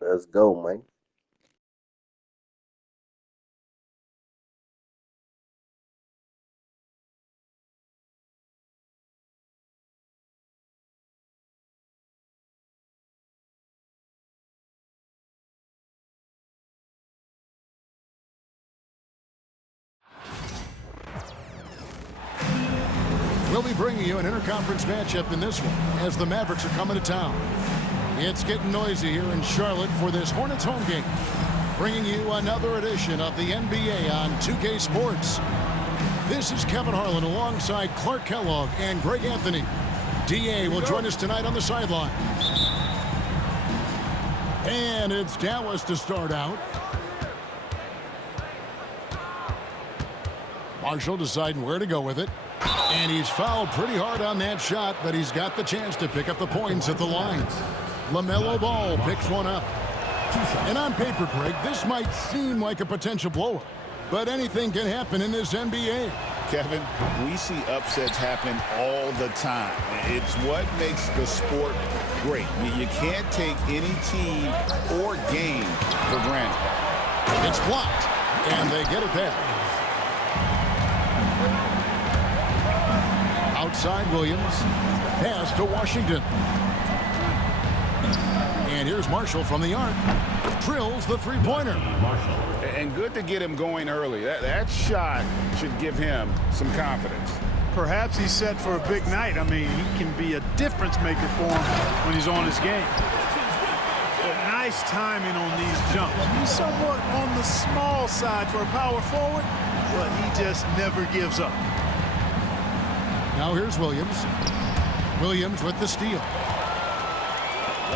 Let's go, man. We'll be bringing you an interconference matchup in this one as the Mavericks are coming to town. It's getting noisy here in Charlotte for this Hornets home game. Bringing you another edition of the NBA on 2K Sports. This is Kevin Harlan alongside Clark Kellogg and Greg Anthony. DA will join us tonight on the sideline. And it's Dallas to start out. Marshall deciding where to go with it. And he's fouled pretty hard on that shot, but he's got the chance to pick up the points at the line. LaMelo Ball picks one up. And on paper, Greg, this might seem like a potential blowout, but anything can happen in this NBA. Kevin, we see upsets happen all the time. It's what makes the sport great. You can't take any team or game for granted. It's blocked, and they get it back. Outside Williams, pass to Washington. And here's Marshall from the arc. Drills the three-pointer. And good to get him going early. That shot should give him some confidence. Perhaps he's set for a big night. I mean, he can be a difference maker for him when he's on his game. But nice timing on these jumps. He's somewhat on the small side for a power forward, but he just never gives up. Now here's Williams. Williams with the steal.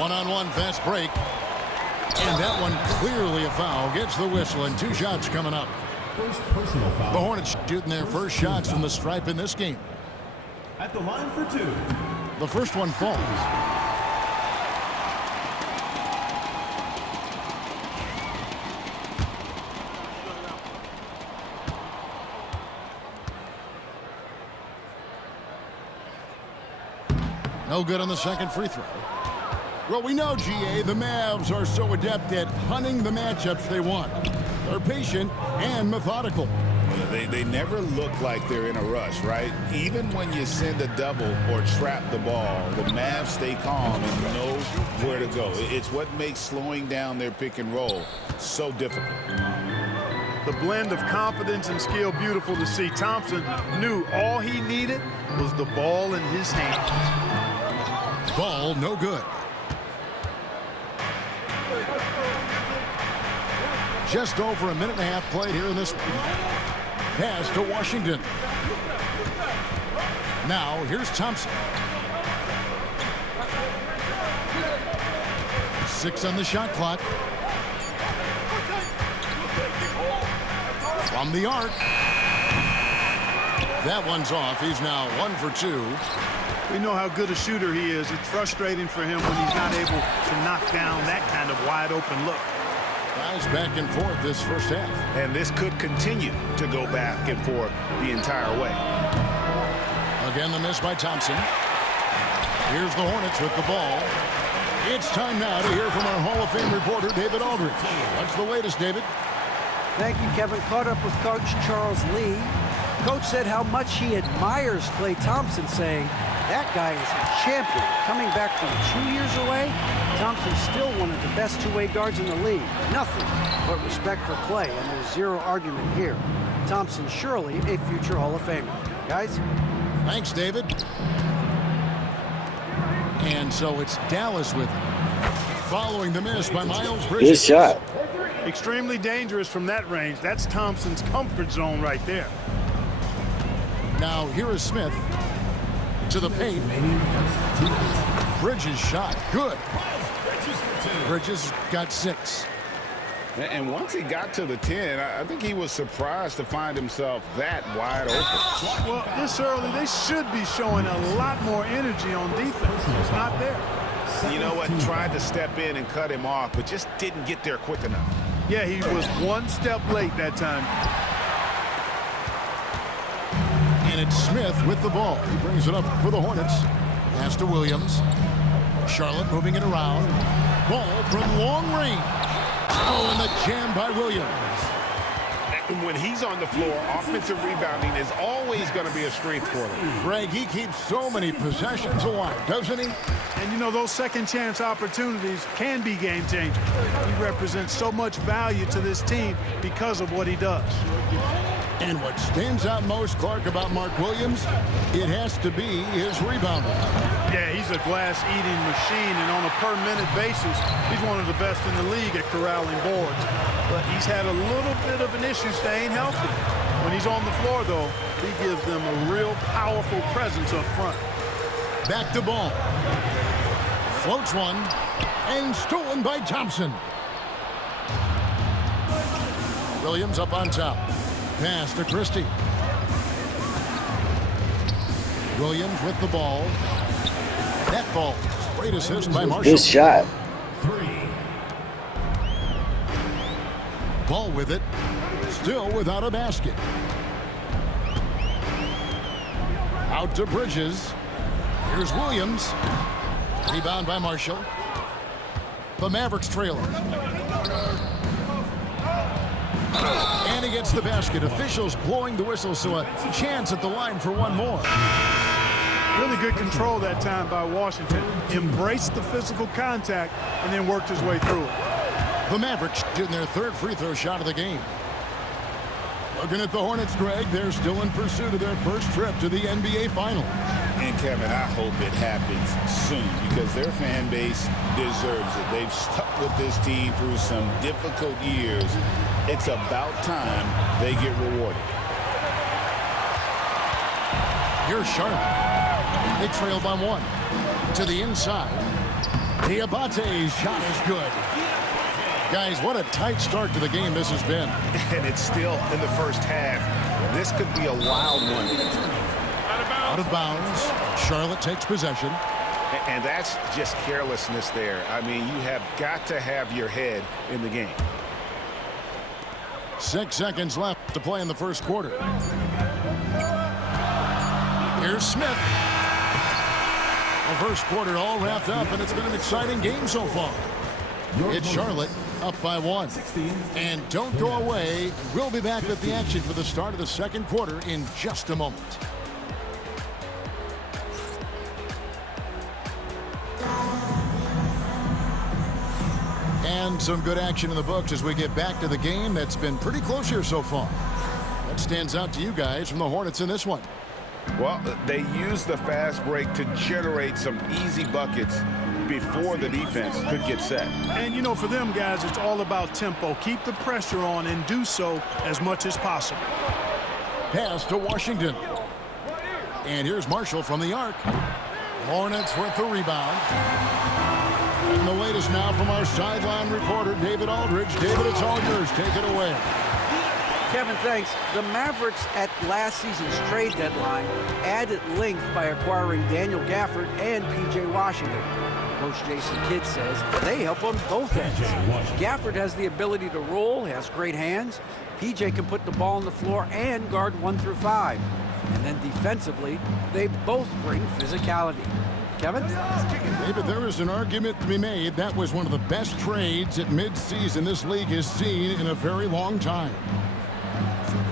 One-on-one fast break. And that one clearly a foul. Gets the whistle, and two shots coming up. First personal foul. The Hornets shooting their first shots from the stripe in this game. At the line for two. The first one falls. No good on the second free throw. Well, we know, GA, the Mavs are so adept at hunting the matchups they want. They're patient and methodical. They never look like they're in a rush, right? Even when you send a double or trap the ball, the Mavs stay calm and know where to go. It's what makes slowing down their pick and roll so difficult. The blend of confidence and skill, beautiful to see. Thompson knew all he needed was the ball in his hands. Ball no good. Just over a minute and a half played here in this one. Pass to Washington. Now here's Thompson. 6 on the shot clock. From the arc. That one's off. He's now 1 for 2. We know how good a shooter he is. It's frustrating for him when he's not able to knock down that kind of wide open look. Guys back and forth this first half. And this could continue to go back and forth the entire way. Again, the miss by Thompson. Here's the Hornets with the ball. It's time now to hear from our Hall of Fame reporter, David Aldridge. What's the latest, David? Thank you, Kevin. Caught up with Coach Charles Lee. Coach said how much he admires Klay Thompson, saying, that guy is a champion. Coming back from 2 years away, Thompson's still one of the best two-way guards in the league. Nothing but respect for Klay, and there's zero argument here. Thompson surely a future Hall of Famer. Guys? Thanks, David. And so it's Dallas with him. Following the miss by Miles Bridges. Good shot. Extremely dangerous from that range. That's Thompson's comfort zone right there. Now here is Smith. To the paint. Bridges shot. Good. Bridges got 6. And once he got to the 10, I think he was surprised to find himself that wide open. Well, this early, they should be showing a lot more energy on defense. It's not there. You know what? Tried to step in and cut him off, but just didn't get there quick enough. Yeah, he was one step late that time. And it's Smith with the ball. He brings it up for the Hornets. Pass to Williams. Charlotte moving it around. Ball from long range. Oh, and the jam by Williams. When he's on the floor, offensive rebounding is always going to be a strength for them. Greg, he keeps so many possessions alive, doesn't he? And, you know, those second-chance opportunities can be game-changers. He represents so much value to this team because of what he does. And what stands out most, Clark, about Mark Williams, it has to be his rebounding. Yeah, he's a glass-eating machine, and on a per-minute basis, he's one of the best in the league at corralling boards. But he's had a little bit of an issue staying healthy. When he's on the floor, though, he gives them a real powerful presence up front. Back to ball. Floats one, and stolen by Thompson. Williams up on top. Pass to Christie. Williams with the ball. That ball. Great assist by Marshall. Good shot. Ball with it. Still without a basket. Out to Bridges. Here's Williams. Rebound by Marshall. The Mavericks trailing. And he gets the basket. Officials blowing the whistle, so a chance at the line for one more. Really good control that time by Washington. Embraced the physical contact and then worked his way through it. The Mavericks getting their third free throw shot of the game. Looking at the Hornets, Greg, they're still in pursuit of their first trip to the NBA Finals. And, Kevin, I hope it happens soon because their fan base deserves it. They've stuck with this team through some difficult years. It's about time they get rewarded. Here's Charlotte. They trail by one. To the inside. Diabate's shot is good. Guys, what a tight start to the game this has been. And it's still in the first half. This could be a wild one. Out of bounds. Charlotte takes possession. And that's just carelessness there. I mean, you have got to have your head in the game. 6 seconds left to play in the first quarter. Here's Smith. The first quarter all wrapped up, and it's been an exciting game so far. It's Charlotte up by one. And don't go away. We'll be back with the action for the start of the second quarter in just a moment. And some good action in the books as we get back to the game that's been pretty close here so far. What stands out to you guys from the Hornets in this one? Well, they used the fast break to generate some easy buckets before the defense could get set. And, you know, for them guys, it's all about tempo. Keep the pressure on and do so as much as possible. Pass to Washington. And here's Marshall from the arc. Hornets with the rebound. And the latest now from our sideline reporter, David Aldridge. David, it's all yours. Take it away. Kevin, thanks. The Mavericks at last season's trade deadline added length by acquiring Daniel Gafford and P.J. Washington. Coach Jason Kidd says they help on both ends. Gafford has the ability to roll, has great hands. P.J. can put the ball on the floor and guard 1 through 5. And then defensively, they both bring physicality. Kevin? David, there is an argument to be made. That was one of the best trades at midseason this league has seen in a very long time.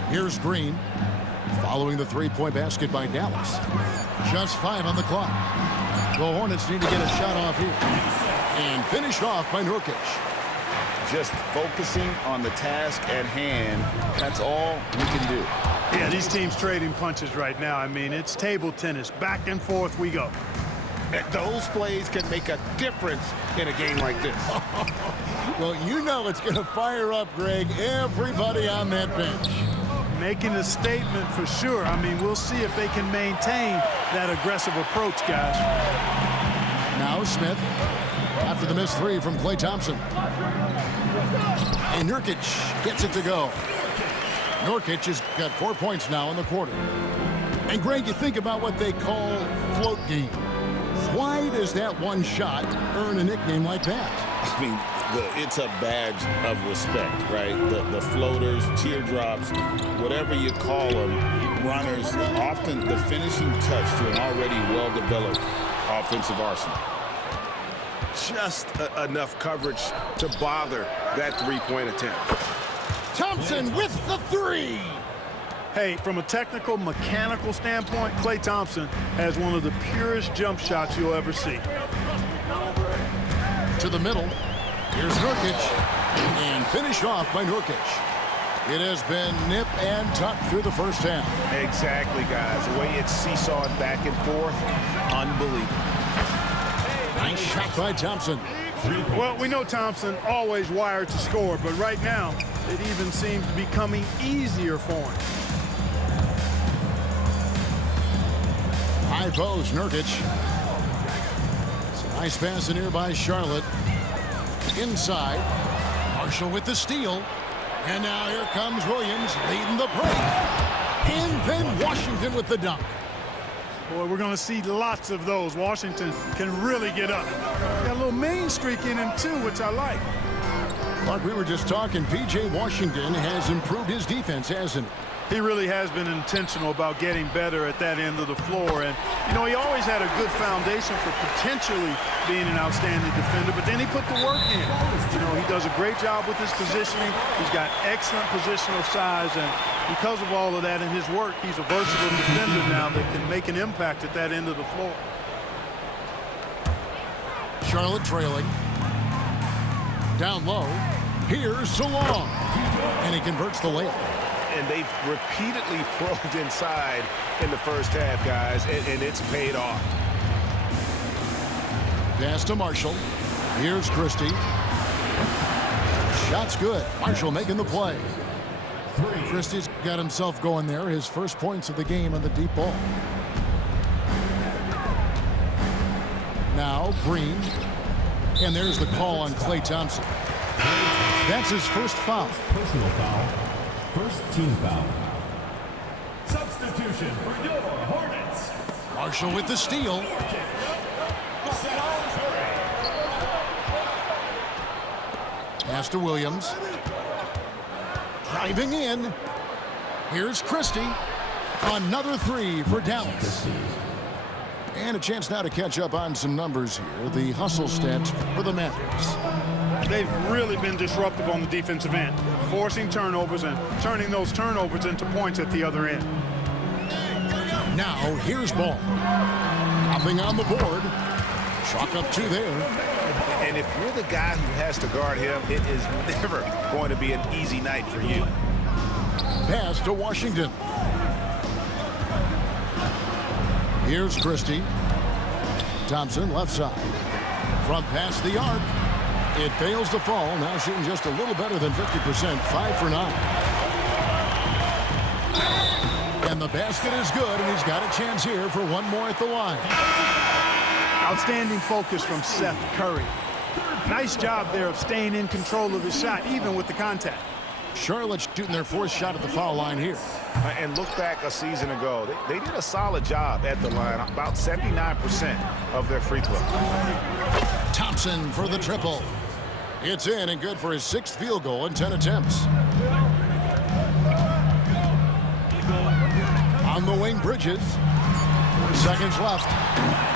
Here's Green, following the three-point basket by Dallas. Just 5 on the clock. The Hornets need to get a shot off here. And finished off by Nurkic. Just focusing on the task at hand, that's all we can do. Yeah, these teams trading punches right now. I mean, it's table tennis. Back and forth we go. And those plays can make a difference in a game like this. Well, you know it's going to fire up, Greg, everybody on that bench. Making a statement for sure. I mean, we'll see if they can maintain that aggressive approach, guys. Now Smith, after the missed three from Klay Thompson. And Nurkic gets it to go. Nurkic has got 4 points now in the quarter. And Greg, you think about what they call float game. Why does that one shot earn a nickname like that? I mean, it's a badge of respect, right? The floaters, teardrops, whatever you call them, runners, often the finishing touch to an already well-developed offensive arsenal. just enough coverage to bother that three-point attempt. Thompson with the three. Hey, from a technical, mechanical standpoint, Klay Thompson has one of the purest jump shots you'll ever see. To the middle. Here's Nurkic. And finished off by Nurkic. It has been nip and tuck through the first half. Exactly, guys. The way it's seesawed back and forth, unbelievable. Nice shot by Thompson. Well, we know Thompson always wired to score, but right now, it even seems to be becoming easier for him. High post, Nurkic. It's a nice pass in here by Charlotte. Inside. Marshall with the steal. And now here comes Williams leading the break. And then Washington with the dunk. Boy, we're going to see lots of those. Washington can really get up. Got a little main streak in him, too, which I like. Like we were just talking, P.J. Washington has improved his defense, hasn't he? He really has been intentional about getting better at that end of the floor. And, you know, he always had a good foundation for potentially being an outstanding defender, but then he put the work in. You know, he does a great job with his positioning. He's got excellent positional size, and because of all of that in his work, he's a versatile defender now that can make an impact at that end of the floor. Charlotte trailing. Down low. Here's Salong. And he converts the layup. And they've repeatedly probed inside in the first half, guys, and it's paid off. Pass to Marshall. Here's Christie. Shot's good. Marshall making the play. Christie's got himself going there. His first points of the game on the deep ball. Now Green. And there's the call on Klay Thompson. That's his first foul. Personal foul. First team foul. Substitution for your Hornets. Marshall with the steal. Pass to Williams. Driving in. Here's Christie. Another three for Dallas. And a chance now to catch up on some numbers here. The hustle stats for the Mavericks. They've really been disruptive on the defensive end, forcing turnovers and turning those turnovers into points at the other end. Now here's Ball. Nothing on the board. Chalk up two there. And if you're the guy who has to guard him, it is never going to be an easy night for you. Pass to Washington. Here's Christie. Thompson left side. From past the arc. It fails to fall. Now shooting just a little better than 50%. 5 for 9. And the basket is good, and he's got a chance here for one more at the line. Outstanding focus from Seth Curry. Nice job there of staying in control of his shot, even with the contact. Charlotte shooting their fourth shot at the foul line here. And look back a season ago. They did a solid job at the line. About 79% of their free throw. Thompson for the triple. It's in and good for his sixth field goal in 10 attempts. On the wing, Bridges. 4 seconds left.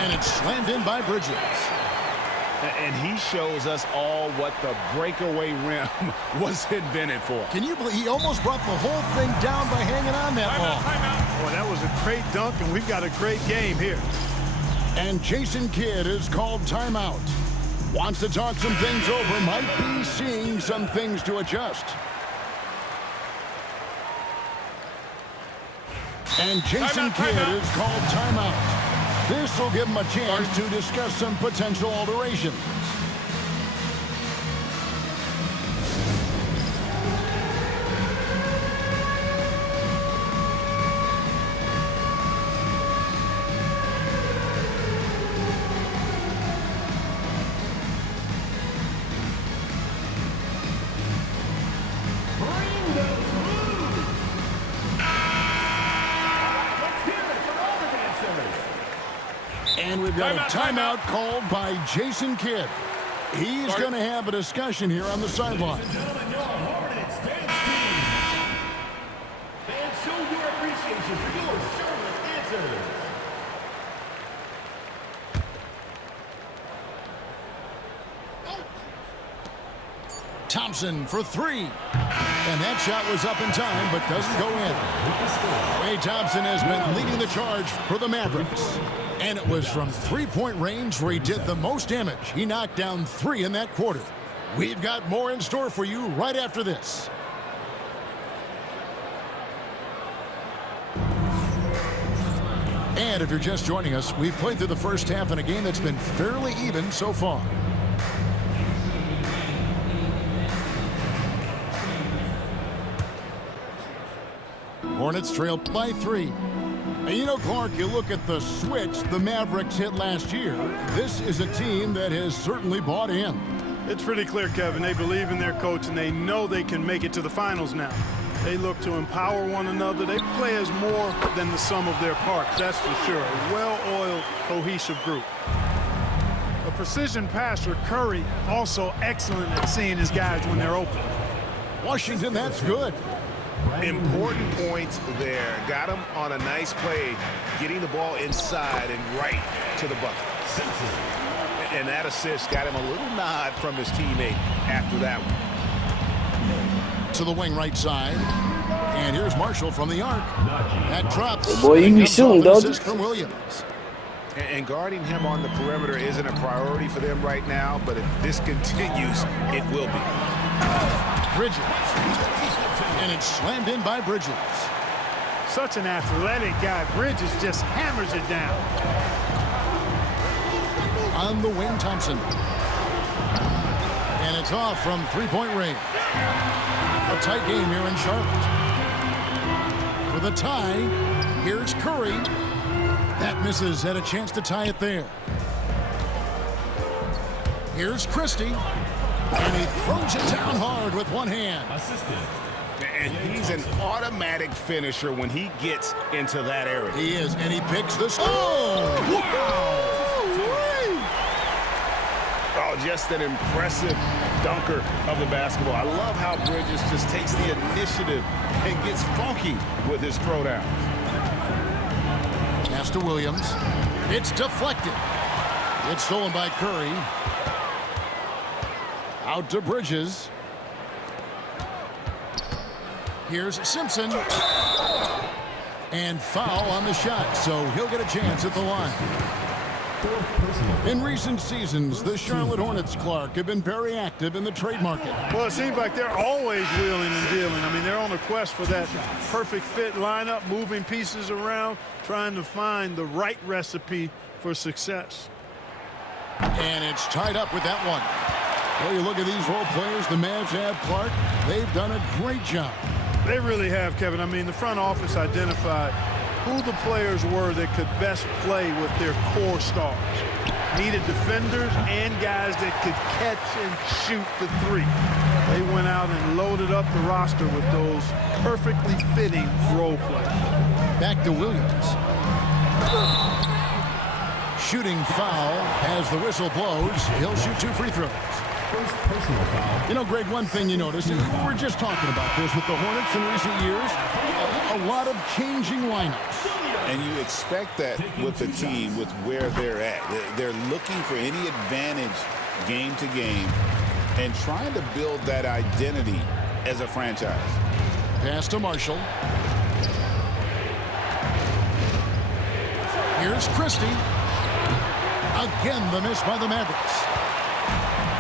And it's slammed in by Bridges. And he shows us all what the breakaway rim was invented for. Can you believe he almost brought the whole thing down by hanging on that long? Boy, that was a great dunk, and we've got a great game here. And Jason Kidd is called timeout. Wants to talk some things over, might be seeing some things to adjust. And Jason Kidd is called timeout. This will give him a chance to discuss some potential alterations. And we've got a timeout called by Jason Kidd. He's going to have a discussion here on the sideline. Ladies and gentlemen, your Hornets dance team. Fans, show your appreciation for your Charlotte dancers. Thompson for three. And that shot was up in time, but doesn't go in. Klay Thompson has been leading the charge for the Mavericks. And it was from three-point range where he did the most damage. He knocked down 3 in that quarter. We've got more in store for you right after this. And if you're just joining us, we've played through the first half in a game that's been fairly even so far. Hornets trail by 3. And you know, Clark, you look at the switch the Mavericks hit last year. This is a team that has certainly bought in. It's pretty clear, Kevin. They believe in their coach, and they know they can make it to the finals now. They look to empower one another. They play as more than the sum of their parts, that's for sure. A well-oiled, cohesive group. A precision passer, Curry, also excellent at seeing his guys when they're open. Washington, that's good. Important points there. Got him on a nice play, getting the ball inside and right to the bucket. And that assist got him a little nod from his teammate after that one. To the wing right side. And here's Marshall from the arc. That drops. Oh boy, you be soon, dog. Assist from Williams. And guarding him on the perimeter isn't a priority for them right now, but if this continues, it will be. Bridges. And it's slammed in by Bridges. Such an athletic guy. Bridges just hammers it down. On the wing, Thompson. And it's off from three-point range. A tight game here in Charlotte. For the tie, here's Curry. That misses, had a chance to tie it there. Here's Christie. And he throws it down hard with one hand. And he's an automatic finisher when he gets into that area. He is, and he picks this. Oh! Wow! Oh, just an impressive dunker of the basketball. I love how Bridges just takes the initiative and gets funky with his throwdown. Pass to Williams. It's deflected. It's stolen by Curry. Out to Bridges. Here's Simpson. And foul on the shot, so he'll get a chance at the line. In recent seasons, the Charlotte Hornets, Clark, have been very active in the trade market. Well, it seems like they're always wheeling and dealing. I mean, they're on a quest for that perfect fit lineup, moving pieces around, trying to find the right recipe for success. And it's tied up with that one. Well, you look at these role players the Mavs have, Clark. They've done a great job. They really have, Kevin. I mean, the front office identified who the players were that could best play with their core stars. Needed defenders and guys that could catch and shoot the three. They went out and loaded up the roster with those perfectly fitting role players. Back to Williams. Shooting foul as the whistle blows. He'll shoot 2 free throws. You know, Greg, one thing you notice, and we're just talking about this with the Hornets in recent years, a lot of changing lineups. And you expect that with the team, with where they're at. They're looking for any advantage game to game and trying to build that identity as a franchise. Pass to Marshall. Here's Christie. Again, the miss by the Mavericks.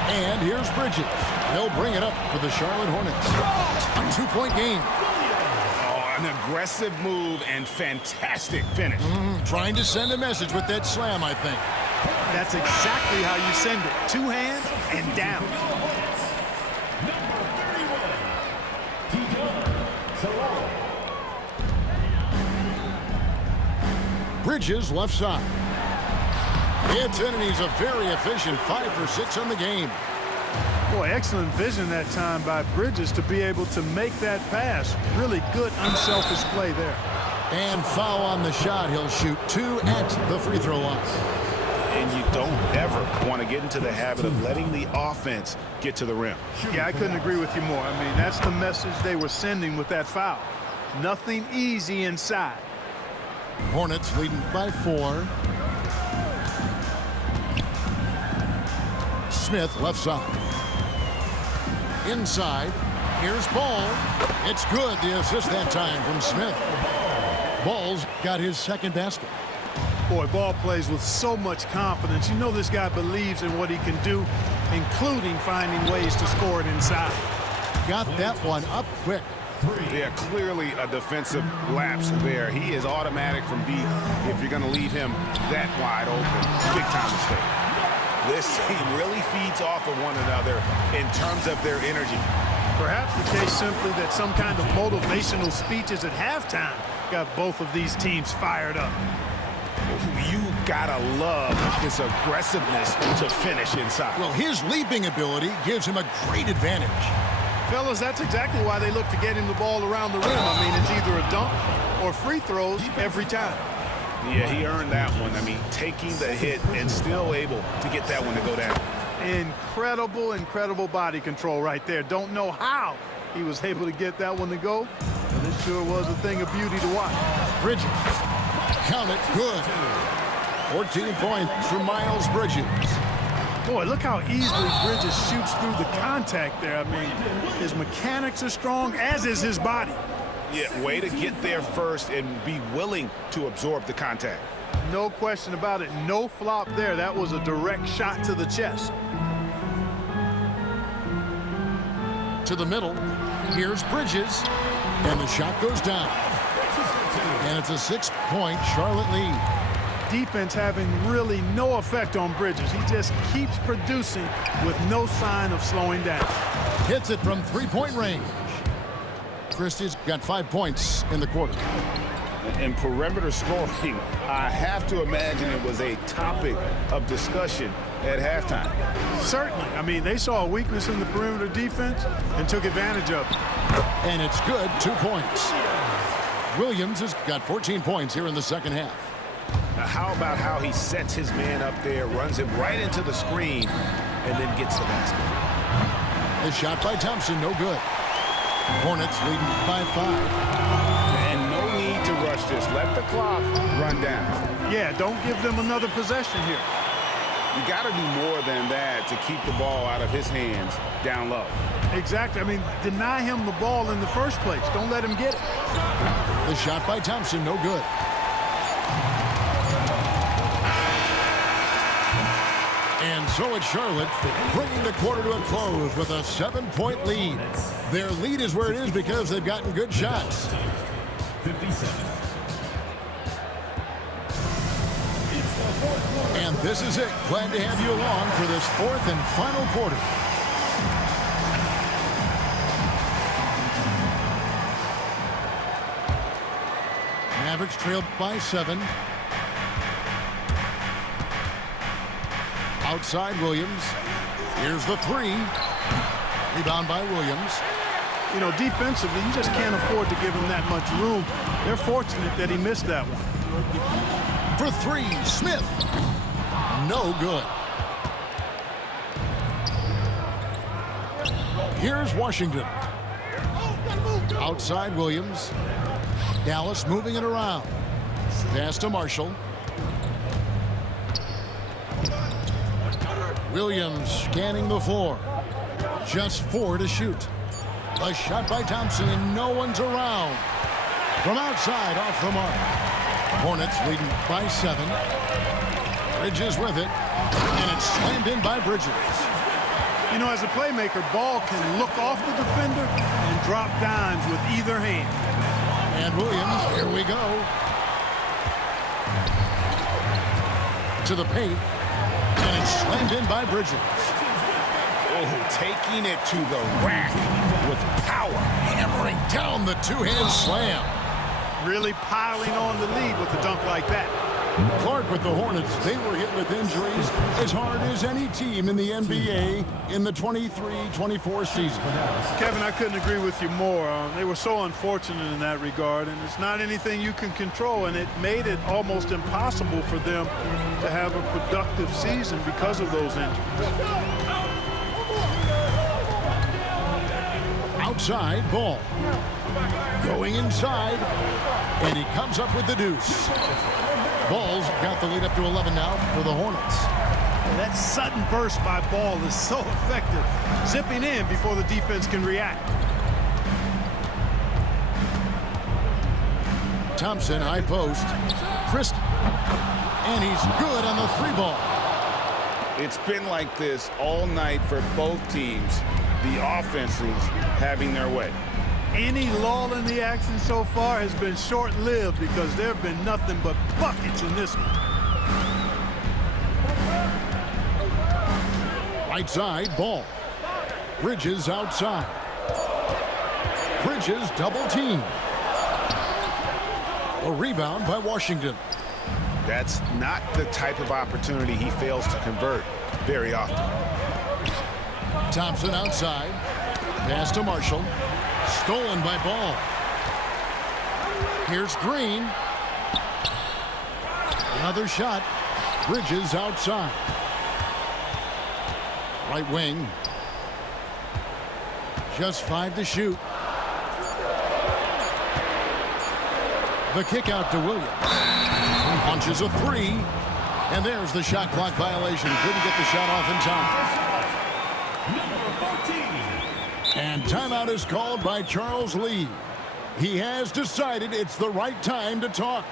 And here's Bridges. He'll bring it up for the Charlotte Hornets. A 2-point game. Oh, an aggressive move and fantastic finish. Trying to send a message with that slam, I think. That's exactly how you send it. 2 hands and down. Bridges left side. It's in, and he's a very efficient 5 for 6 on the game. Boy, excellent vision that time by Bridges to be able to make that pass. Really good, unselfish play there. And foul on the shot. He'll shoot 2 at the free throw line. And you don't ever want to get into the habit of letting the offense get to the rim. Yeah, I couldn't agree with you more. I mean, that's the message they were sending with that foul. Nothing easy inside. Hornets leading by 4. Smith left side. Inside. Here's Ball. It's good. The assist that time from Smith. Ball's got his second basket. Boy, Ball plays with so much confidence. You know this guy believes in what he can do, including finding ways to score it inside. Got that one up quick. Yeah, clearly a defensive lapse there. He is automatic from deep if you're going to leave him that wide open. Big time mistake. This team really feeds off of one another in terms of their energy. Perhaps the case simply that some kind of motivational speeches at halftime got both of these teams fired up. You gotta love his aggressiveness to finish inside. Well, his leaping ability gives him a great advantage. Fellas, that's exactly why they look to get him the ball around the rim. I mean, it's either a dunk or free throws every time. Yeah, he earned that one. I mean, taking the hit and still able to get that one to go down. Incredible, incredible body control right there. Don't know how he was able to get that one to go, but it sure was a thing of beauty to watch. Bridges. Count it. Good. 14 points for Miles Bridges. Boy, look how easily Bridges shoots through the contact there. I mean, his mechanics are strong, as is his body. Yeah, way to get there first and be willing to absorb the contact. No question about it. No flop there. That was a direct shot to the chest. To the middle. Here's Bridges. And the shot goes down. And it's a 6-point Charlotte lead. Defense having really no effect on Bridges. He just keeps producing with no sign of slowing down. Hits it from three-point range. Christie's got 5 points in the quarter. In perimeter scoring, I have to imagine it was a topic of discussion at halftime. Certainly. I mean, they saw a weakness in the perimeter defense and took advantage of it. And it's good. 2 points. Williams has got 14 points here in the second half. Now, how about how he sets his man up there, runs him right into the screen, and then gets the basket. The shot by Thompson, no good. Hornets leading by 5. And no need to rush this. Let the clock run down. Yeah, don't give them another possession here. You got to do more than that to keep the ball out of his hands down low. Exactly. I mean, deny him the ball in the first place. Don't let him get it. The shot by Thompson, no good. And so it's Charlotte bringing the quarter to a close with a 7-point lead. Their lead is where it is because they've gotten good shots. 57. And this is it. Glad to have you along for this fourth and final quarter. Mavericks trailed by 7. Outside Williams. Here's the 3. Rebound by Williams. You know, defensively, you just can't afford to give him that much room. They're fortunate that he missed that one. For 3, Smith. No good. Here's Washington. Outside Williams. Dallas moving it around. Pass to Marshall. Williams scanning the floor. Just 4 to shoot. A shot by Thompson and no one's around. From outside off the mark. Hornets leading by 7. Bridges with it. And it's slammed in by Bridges. You know, as a playmaker, Ball can look off the defender and drop dimes with either hand. And Williams, here we go. To the paint. And it's slammed in by Bridges. Oh, taking it to the rack with power. Hammering down the two-hand slam. Really piling on the lead with a dunk like that. Clark with the Hornets. They were hit with injuries as hard as any team in the NBA in the 23-24 season. Kevin, I couldn't agree with you more. They were so unfortunate in that regard, and it's not anything you can control, and it made it almost impossible for them to have a productive season because of those injuries. Outside, Ball. Going inside, and he comes up with the deuce. Ball's got the lead up to 11 now for the Hornets. That sudden burst by Ball is so effective, zipping in before the defense can react. Thompson, high post. Christie. And he's good on the 3-ball. It's been like this all night for both teams. The offenses having their way. Any lull in the action so far has been short-lived because there have been nothing but buckets in this one. Right side, Ball. Bridges outside. Bridges double team. A rebound by Washington. That's not the type of opportunity he fails to convert very often. Thompson outside. Pass to Marshall. Stolen by Ball. Here's Green. Another shot. Bridges outside. Right wing. Just 5 to shoot. The kick out to Williams. Punches a 3. And there's the shot clock violation. Couldn't get the shot off in time. Number 14. And timeout is called by Charles Lee. He has decided it's the right time to talk.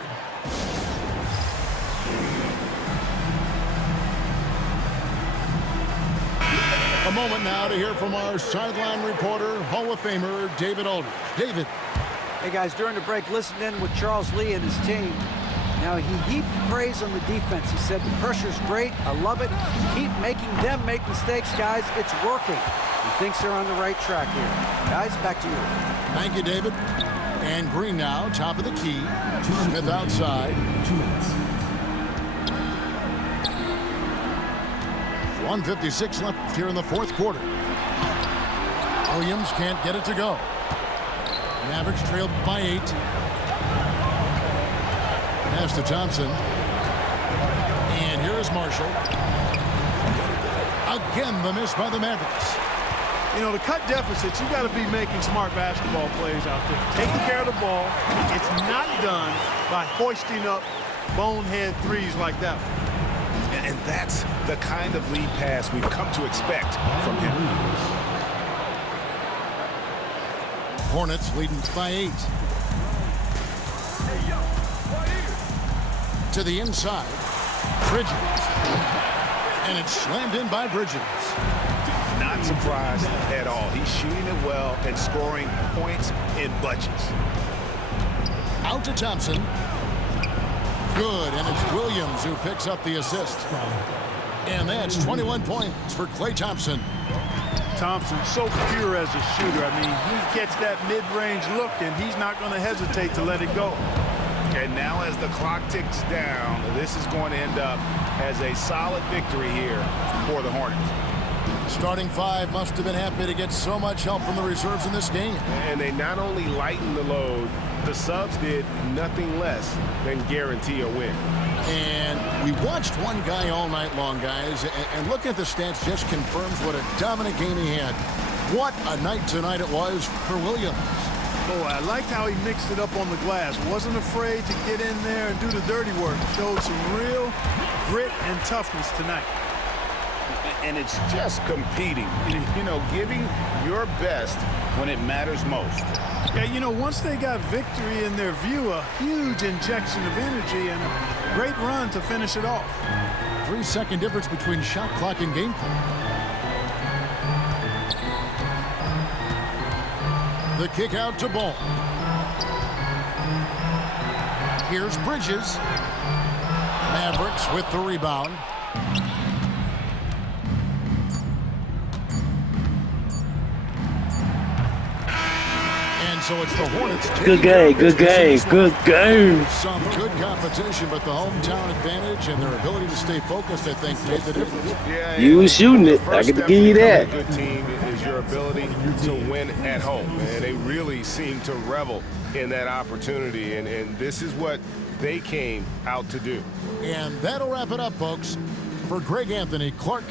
A moment now to hear from our sideline reporter, Hall of Famer David Aldridge. David. Hey, guys, during the break, listen in with Charles Lee and his team. Now, he heaped praise on the defense. He said the pressure's great. I love it. Keep making them make mistakes, guys. It's working. He thinks they're on the right track here. Guys, back to you. Thank you, David. And Green now, top of the key. Smith outside. 2 minutes. 1:56 left here in the fourth quarter. Williams can't get it to go. Mavericks trailed by 8. Pass to Thompson. And here is Marshall. Again, the miss by the Mavericks. You know, to cut deficits, you got to be making smart basketball plays out there. Taking care of the ball. It's not done by hoisting up bonehead threes like that one. And that's the kind of lead pass we've come to expect from him. Hornets leading by 8. To the inside. Bridges. And it's slammed in by Bridges. Not surprised at all. He's shooting it well and scoring points in bunches. Out to Thompson. Good, and it's Williams who picks up the assist. And that's 21 points for Klay Thompson. Thompson, so pure as a shooter. I mean, he gets that mid-range look, and he's not going to hesitate to let it go. And now as the clock ticks down, this is going to end up as a solid victory here for the Hornets. Starting 5 must have been happy to get so much help from the reserves in this game. And they not only lightened the load, the subs did nothing less than guarantee a win. And we watched one guy all night long, guys, and looking at the stats just confirms what a dominant game he had. What a night tonight it was for Williams. Boy, I liked how he mixed it up on the glass. Wasn't afraid to get in there and do the dirty work. Showed some real grit and toughness tonight. And it's just competing, you know, giving your best when it matters most. Yeah, you know, once they got victory in their view, a huge injection of energy and a great run to finish it off. 3-second difference between shot clock and game clock. The kick out to Ball. Here's Bridges. Mavericks with the rebound. And so it's the Hornets. Good game, good game, good game. Some good competition, but the hometown advantage and their ability to stay focused, I think, made the difference. Yeah, You was shooting it. I get to give you that. A good team is your ability to win at home, and they really seem to revel in that opportunity, and this is what they came out to do. And that'll wrap it up, folks. For Greg Anthony, Clark